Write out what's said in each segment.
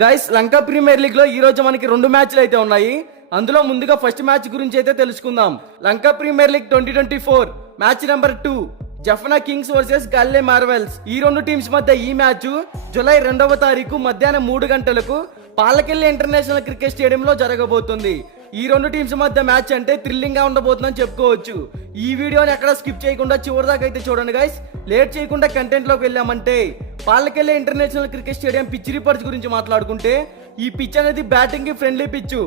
Guys Lanka premier league లో ఈ రోజు మనకి 2 మ్యాచ్లు అయితే ఉన్నాయి. అందులో ముందుగా ఫస్ట్ మ్యాచ్ గురించి అయితే తెలుసుకుందాం. Lanka premier league 2024 match number 2 Jaffna kings versus Galle marvels. ఈ రెండు టీమ్స్ మధ్య ఈ మ్యాచ్ జూలై 2వ తారీఖు మధ్యాహ్నం 3 గంటలకు పాలకెల్లి ఇంటర్నేషనల్ క్రికెట్ స్టేడియంలో జరగబోతుంది. ఈ రెండు టీమ్స్ మధ్య మ్యాచ్ అంటే థ్రిల్లింగ్ గా ఉండబోతుందని చెప్పుకోవచ్చు. ఈ వీడియోని ఎక్కడ స్కిప్ చేయకుండా చివరి దాకా అయితే చూడండి గైస్. లేట్ చేయకుండా కంటెంట్ లోకి వెళ్ళామంటే Pallekele international cricket stadium pitch reports గురించి మాట్లాడుకుంటే ఈ పిచ్ అనేది బ్యాటింగ్ కి ఫ్రెండ్లీ పిచ్.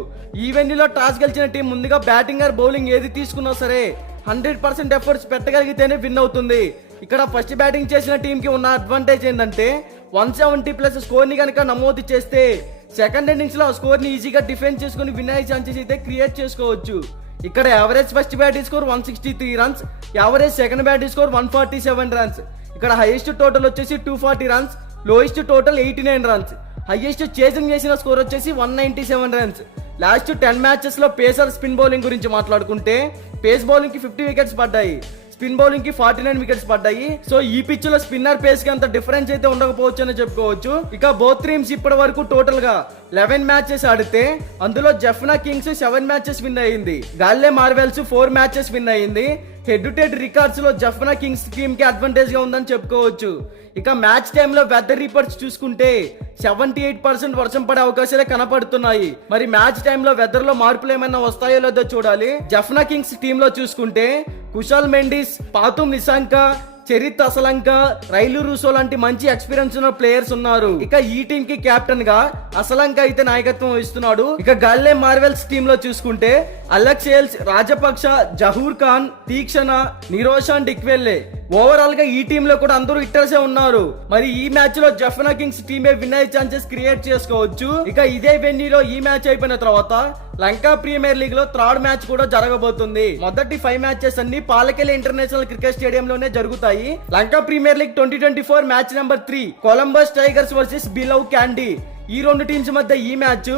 ఈ వెన్యూలో టాస్ గెలిచిన టీం ముందుగా బ్యాటింగ్ ఆర్ బౌలింగ్ ఏది తీసుకున్నా సరే 100% ఎఫర్ట్స్ పెట్టగలిగితేనే విన్ అవుతుంది. ఇక్కడ ఫస్ట్ బ్యాటింగ్ చేసిన టీం కి ఉన్న అడ్వాంటేజ్ ఏంటంటే 170+ స్కోర్ ని కనుక నమోదు చేస్తే సెకండ్ ఇన్నింగ్స్ లో స్కోర్ ని ఈజీగా డిఫెండ్ చేసుకుని విన్ అయ్యే ఛాన్సెస్ అయితే క్రియేట్ చేసుకోవచ్చు. ఇక్కడ average first batting score 163 runs, average second batting score 147 runs. ఇక్కడ హైయెస్ట్ టోటల్ వచ్చేసి 240 runs, lowest total 89 runs. Highest chasing చేసిన స్కోర్ వచ్చేసి 197 రన్స్. లాస్ట్ 10 మ్యాచెస్ లో పేసర్ స్పిన్ బౌలింగ్ గురించి మాట్లాడుకుంటే పేస్ బౌలింగ్ కి 50 వికెట్స్ పడ్డాయి, స్పిన్ బౌలింగ్ కి 49 వికెట్స్ పడ్డాయి. సో ఈ పిచ్ లో స్పిన్నర్ పేస్ కి అంత డిఫరెన్స్ అయితే ఉండకపోవచ్చు అని చెప్పుకోవచ్చు. ఇక బోత్ టీమ్స్ ఇప్పటి వరకు టోటల్ గా 11 మ్యాచెస్ ఆడితే అందులో జఫ్నా కింగ్స్ 7 మ్యాచెస్ విన్ అయ్యింది, గాల్లే మార్వెల్స్ 4 మ్యాచెస్ విన్ అయ్యింది. హెడ్ టు హెడ్ రికార్డ్స్ లో జఫ్నా కింగ్స్ టీమ్ కి అడ్వాంటేజ్ గా ఉందని చెప్పుకోవచ్చు. ఇక మ్యాచ్ టైంలో వెదర్ రిపోర్ట్స్ చూసుకుంటే 78% వర్షం పడే అవకాశాలే కనపడుతున్నాయి. మరి మ్యాచ్ టైంలో వెదర్ లో మార్పులు ఏమైనా వస్తాయో లేదో చూడాలి. జఫ్నా కింగ్స్ టీమ్ లో చూసుకుంటే కుశాల్ మెండిస్, పాతుమ్ నిశాంక, చరిత్ అసలంక, రైలు రూసో లాంటి మంచి ఎక్స్పీరియన్స్ ఉన్న ప్లేయర్స్ ఉన్నారు. ఇక ఈ టీం కి కెప్టెన్ గా అసలంక అయితే నాయకత్వం వహిస్తున్నాడు. ఇక గాల్లే మార్వెల్స్ టీమ్ లో చూసుకుంటే అలెక్స్ హేల్స్, రాజపక్ష, జహూర్ ఖాన్, తీక్షణ, నిరోషాన్ డిక్వెల్లే. ఓవరాల్ గా ఈ టీమ్ లో కూడా అందరూ హిట్టర్సే ఉన్నారు. మరి ఈ మ్యాచ్ లో జఫ్నా కింగ్స్ టీమే విన్ అయ్యే ఛాన్సెస్ క్రియేట్ చేసుకోవచ్చు. ఇక ఇదే వెన్యూలో ఈ మ్యాచ్ అయిపోయిన తర్వాత లంకా ప్రీమియర్ లీగ్ లో థర్డ్ మ్యాచ్ కూడా జరగబోతుంది. మొదటి 5 మ్యాచెస్ అన్ని పాలకెల్లి ఇంటర్నేషనల్ క్రికెట్ స్టేడియం లోనే జరుగుతాయి. Lanka premier league 2024 match number 3 Columbus tigers versus B love Kandy. ఈ రెండు టీమ్స్ మధ్య ఈ మ్యాచ్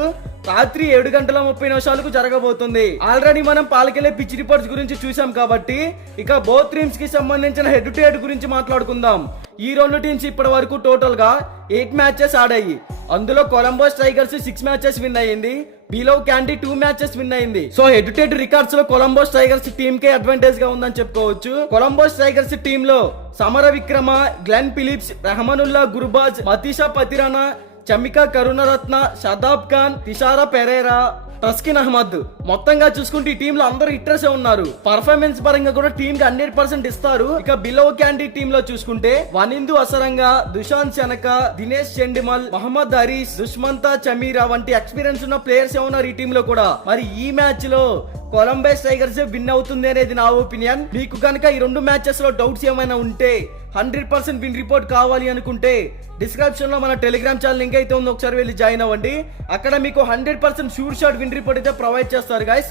రాత్రి 7:30 జరగబోతుంది. ఆల్రెడీ మనం పాలకెల్లి పిచ్ రిపోర్ట్స్ గురించి చూసాం కాబట్టి ఇక బోత్ టీమ్స్ కి సంబంధించిన హెడ్ టు హెడ్ గురించి మాట్లాడుకుందాం. ఈ రెండు టీమ్స్ ఇప్పటి వరకు టోటల్ గా 8 మ్యాచెస్ ఆడాయి. అందులో కొలంబస్ టైగర్స్ 6 మ్యాచెస్ విన్ అయ్యింది, బిలవ్ క్యాండీ 2 మ్యాచెస్ విన్ అయింది. So head to head records లో కొలంబస్ టైగర్స్ టీమ్ కే అడ్వాంటేజ్ గా ఉందని చెప్పుకోవచ్చు. కొలంబస్ టైగర్స్ టీమ్ లో సమర విక్రమ, గ్లెన్ ఫిలిప్స్, రెహమానుల్లా గుర్బాజ్, మతీషా పతిరానా, చమికా కరుణరత్న, షదాబ్ ఖాన్, తిషారా పెరేరా, టస్కిన్ అహ్మద్. మొత్తంగా చూసుకుంటే ఈ టీమ్ లో అందరూ హిట్టర్సే ఉన్నారు. పర్ఫార్మెన్స్ పరంగా కూడా టీమ్ కి 100% ఇస్తారు. ఇక బిలో క్యాండీ టీమ్ లో చూసుకుంటే వనిందు అసరంగా, దుషాంత్ శనక, దినేష్ చెండిమల్, మహమ్మద్ హరీష్, దుష్మంతా చమీరా వంటి ఎక్స్పీరియన్స్ ఉన్న ప్లేయర్స్ ఉన్నారు ఈ టీమ్ లో కూడా. మరి ఈ మ్యాచ్ లో కొలంబస్ టైగర్స్ విన్ అవుతుంది అనేది నా ఒపీనియన్. మీకు కనుక ఈ రెండు మ్యాచెస్ లో డౌట్స్ ఏమైనా ఉంటే 100% విన్ రిపోర్ట్ కావాలి అనుకుంటే డిస్క్రిప్షన్ లో మన టెలిగ్రామ్ ఛానల్ లింక్ అయితే ఉంది, ఒకసారి వెళ్ళి జాయిన్ అవ్వండి. అక్కడ మీకు 100% షూర్ షాట్ విన్ రిపోర్ట్ అయితే ప్రొవైడ్ చేస్తారు గైస్.